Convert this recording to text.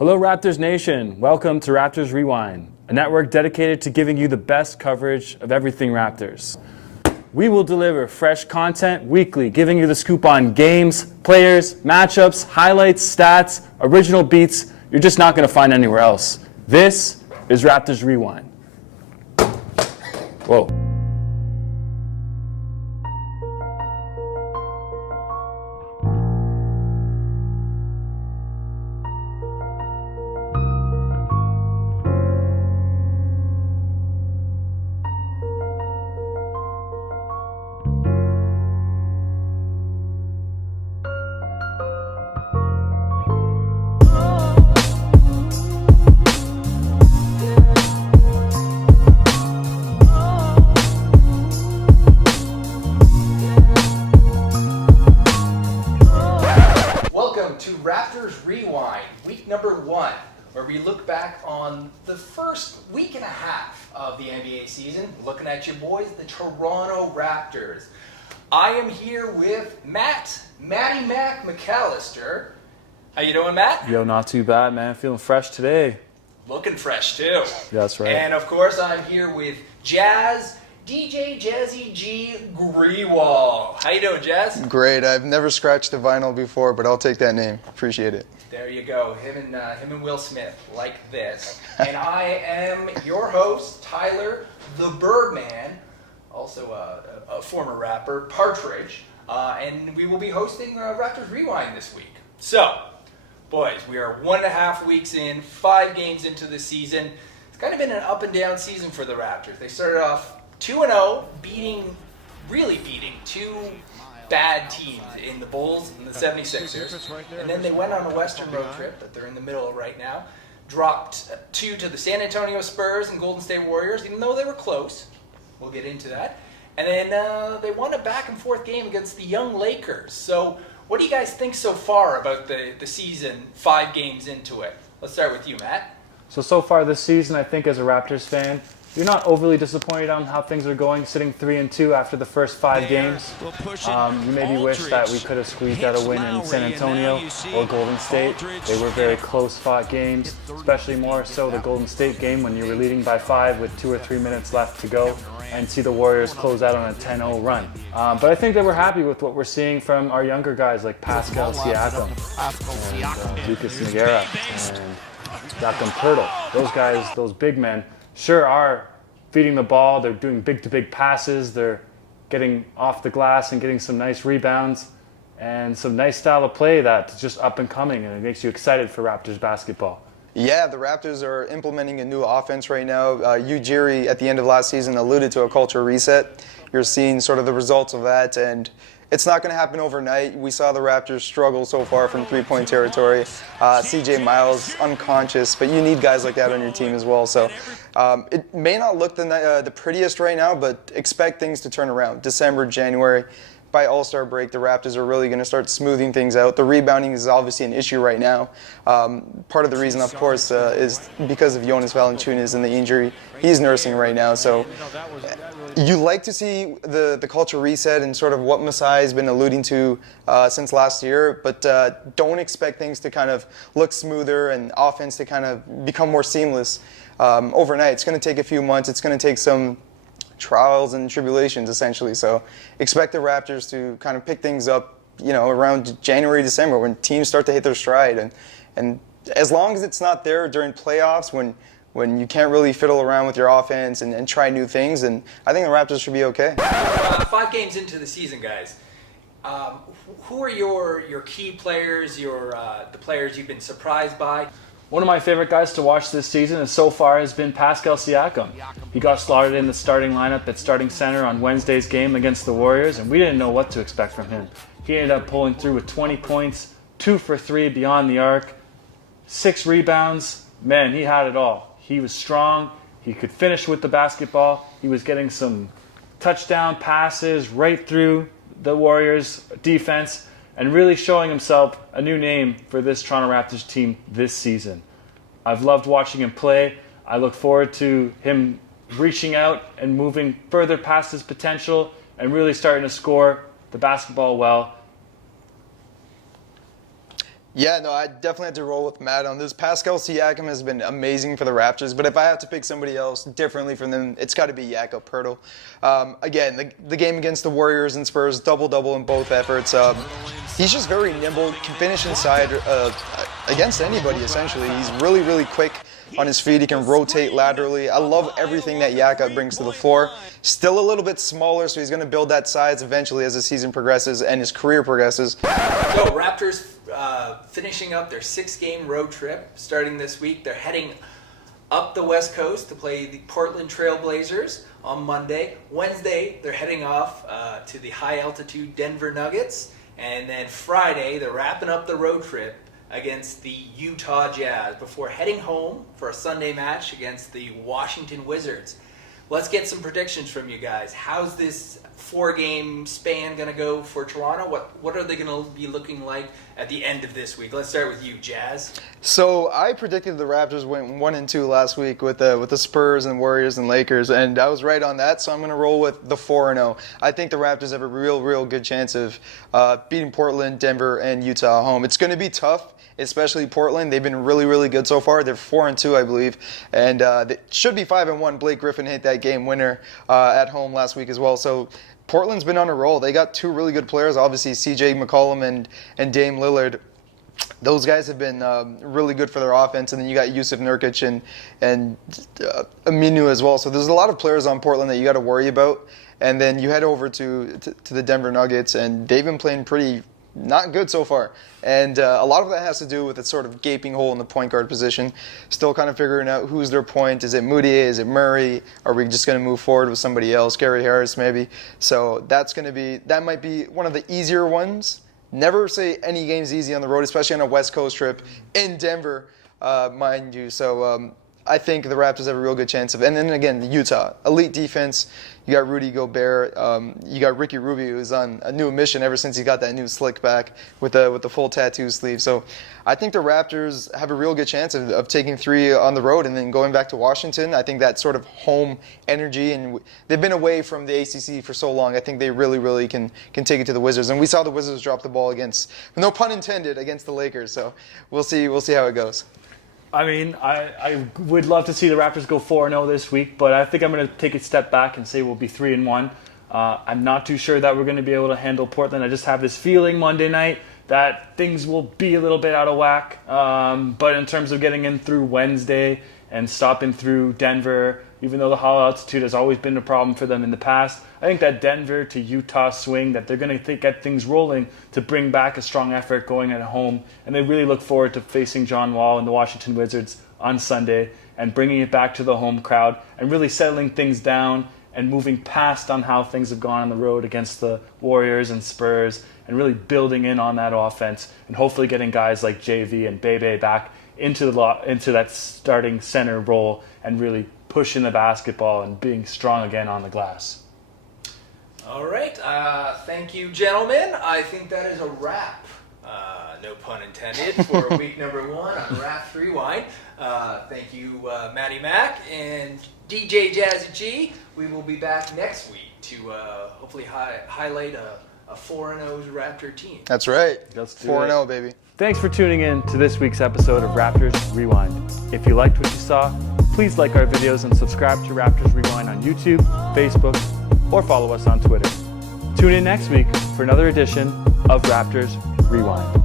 Hello Raptors Nation, welcome to Raptors Rewind, a network dedicated to giving you the best coverage of everything Raptors. We will deliver fresh content weekly, giving you the scoop on games, players, matchups, highlights, stats, original beats you're just not going to find anywhere else. This is Raptors Rewind. Whoa. To Raptors Rewind, week number 1, where we look back on the first week and a half of the NBA season, looking at your boys, the Toronto Raptors. I am here with Matty Mac McAllister. How you doing, Matt? Yo, not too bad, man. Feeling fresh today. Looking fresh, too. Yeah, that's right. And, of course, I'm here with DJ Jazzy G. Grewal. How you doing, Jazz? Great. I've never scratched a vinyl before, but I'll take that name. Appreciate it. There you go. Him and Will Smith, like this. And I am your host, Tyler the Birdman, also a former rapper, Partridge. And we will be hosting Raptors Rewind this week. So, boys, we are 1.5 weeks in, 5 games into the season. It's kind of been an up and down season for the Raptors. They started off 2-0, beating two bad teams in the Bulls and the 76ers. And then they went on a Western road trip that they're in the middle of right now. Dropped 2 to the San Antonio Spurs and Golden State Warriors, even though they were close. We'll get into that. And then they won a back-and-forth game against the young Lakers. So what do you guys think so far about the season, 5 games into it? Let's start with you, Matt. So far this season, I think as a Raptors fan, you're not overly disappointed on how things are going, sitting 3-2 after the first 5 games. You maybe wish that we could have squeezed out a win in San Antonio or Golden State. They were very close-fought games, especially more so the Golden State game when you were leading by 5 with 2 or 3 minutes left to go and see the Warriors close out on a 10-0 run. But I think that we're happy with what we're seeing from our younger guys like Pascal Siakam and Lucas Nogueira and Jakob Poeltl. Those guys, those big men, sure are feeding the ball. They're doing big-to-big passes. They're getting off the glass and getting some nice rebounds and some nice style of play that's just up and coming, and it makes you excited for Raptors basketball. Yeah, the Raptors are implementing a new offense right now. Ujiri, at the end of last season, alluded to a culture reset. You're seeing sort of the results of that, and it's not going to happen overnight. We saw the Raptors struggle so far from three-point territory. CJ Miles, unconscious, but you need guys like that on your team as well. So it may not look the prettiest right now, but expect things to turn around. December, January, by All-Star break, the Raptors are really going to start smoothing things out. The rebounding is obviously an issue right now. Part of the reason, of course, is because of Jonas Valanciunas and the injury he's nursing right now. So you like to see the culture reset and sort of what Masai has been alluding to since last year, but don't expect things to kind of look smoother and offense to kind of become more seamless overnight. It's going to take a few months. It's going to take some trials and tribulations, essentially. So expect the Raptors to kind of pick things up, around January, December, when teams start to hit their stride. And as long as it's not there during playoffs, when you can't really fiddle around with your offense and try new things, and I think the Raptors should be okay. 5 games into the season, guys. Who are your key players, the players you've been surprised by? One of my favorite guys to watch this season and so far has been Pascal Siakam. He got slotted in the starting lineup at starting center on Wednesday's game against the Warriors, and we didn't know what to expect from him. He ended up pulling through with 20 points, 2 for 3 beyond the arc, 6 rebounds. Man, he had it all. He was strong. He could finish with the basketball. He was getting some touchdown passes right through the Warriors' defense, and really showing himself a new name for this Toronto Raptors team this season. I've loved watching him play. I look forward to him reaching out and moving further past his potential and really starting to score the basketball well. Yeah, no, I definitely had to roll with Matt on this. Pascal Siakam has been amazing for the Raptors, but if I have to pick somebody else differently from them, it's got to be Jakob Poeltl. Again, the game against the Warriors and Spurs, double-double in both efforts. He's just very nimble, can finish inside against anybody, essentially. He's really, really quick on his feet. He can rotate laterally. I love everything that Jakob brings to the floor. Still a little bit smaller, so he's going to build that size eventually as the season progresses and his career progresses. So Raptors finishing up their 6-game road trip starting this week. They're heading up the West Coast to play the Portland Trailblazers on Monday. Wednesday, they're heading off to the high-altitude Denver Nuggets. And then Friday, they're wrapping up the road trip against the Utah Jazz before heading home for a Sunday match against the Washington Wizards. Let's get some predictions from you guys. How's this 4-game span going to go for Toronto? What are they going to be looking like at the end of this week? Let's start with you, Jazz. So I predicted the Raptors went 1-2 last week with the Spurs and Warriors and Lakers, and I was right on that. So I'm going to roll with the 4-0. I think the Raptors have a real good chance of beating Portland, Denver, and Utah at home. It's going to be tough, especially Portland. They've been really good so far. They're 4-2, I believe, and they should be 5-1. Blake Griffin hit that game winner at home last week as well. So Portland's been on a roll. They got 2 really good players, obviously CJ McCollum and Dame Lillard. Those guys have been really good for their offense, and then you got Yusuf Nurkic and Aminu as well. So there's a lot of players on Portland that you got to worry about. And then you head over to the Denver Nuggets, and they've been playing pretty not good so far. And a lot of that has to do with the sort of gaping hole in the point guard position. Still kind of figuring out who's their point. Is it Moutier? Is it Murray? Are we just going to move forward with somebody else? Gary Harris maybe. So that might be one of the easier ones. Never say any game's easy on the road, especially on a West Coast trip in Denver, mind you. So I think the Raptors have a real good chance of. And then again, Utah, elite defense. You got Rudy Gobert. You got Ricky Rubio, who's on a new mission ever since he got that new slick back with the full tattoo sleeve. So I think the Raptors have a real good chance of taking 3 on the road and then going back to Washington. I think that sort of home energy, and they've been away from the ACC for so long. I think they really can take it to the Wizards. And we saw the Wizards drop the ball against, no pun intended, against the Lakers. So we'll see how it goes. I mean, I would love to see the Raptors go 4-0 this week, but I think I'm going to take a step back and say we'll be 3-1. I'm not too sure that we're going to be able to handle Portland. I just have this feeling Monday night that things will be a little bit out of whack. But in terms of getting in through Wednesday and stopping through Denver, even though the high altitude has always been a problem for them in the past, I think that Denver to Utah swing, that they're going to get things rolling to bring back a strong effort going at home. And they really look forward to facing John Wall and the Washington Wizards on Sunday and bringing it back to the home crowd and really settling things down and moving past on how things have gone on the road against the Warriors and Spurs and really building in on that offense and hopefully getting guys like JV and Bebe back into that starting center role and really pushing the basketball and being strong again on the glass. All right. Thank you, gentlemen. I think that is a wrap, no pun intended, for week number 1 on Raptors Rewind. Thank you, Matty Mac and DJ Jazzy G. We will be back next week to hopefully highlight a 4-0 Raptor team. That's right. Let's do 4-0, baby. Thanks for tuning in to this week's episode of Raptors Rewind. If you liked what you saw, please like our videos and subscribe to Raptors Rewind on YouTube, Facebook, or follow us on Twitter. Tune in next week for another edition of Raptors Rewind.